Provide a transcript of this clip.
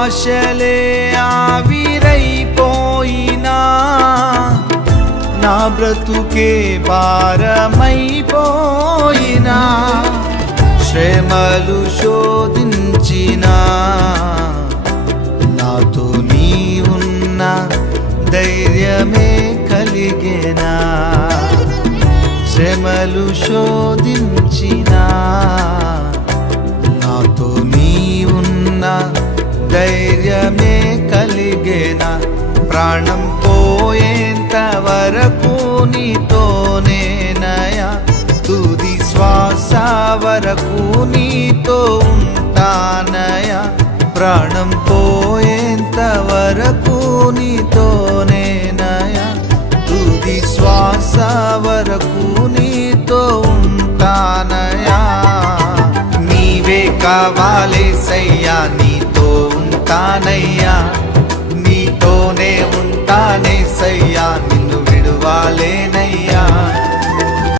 ఆశలే ఆవిరైపోయినా నా బ్రతుకే భారమైపోయినా శ్రమలు శోధించినా నాతో నీ ఉన్న ధైర్యమే కలిగేనా? శ్రమలు శోధించినా ధైర్యమే కలిగేనా? ప్రాణం పోయేంత వరకు నీతోనేనయా తుది శ్వాస వరకు నీతో ఉంటానయా ప్రాణం పోయేంత వరకు నీతోనేనయా తుది శ్వాస వరకు నీతో ఉంటానయా నీవే కావాలి సయ్యా నీతో ఉంటానయ్యా. నీతోనే ఉంటానే సయ్యా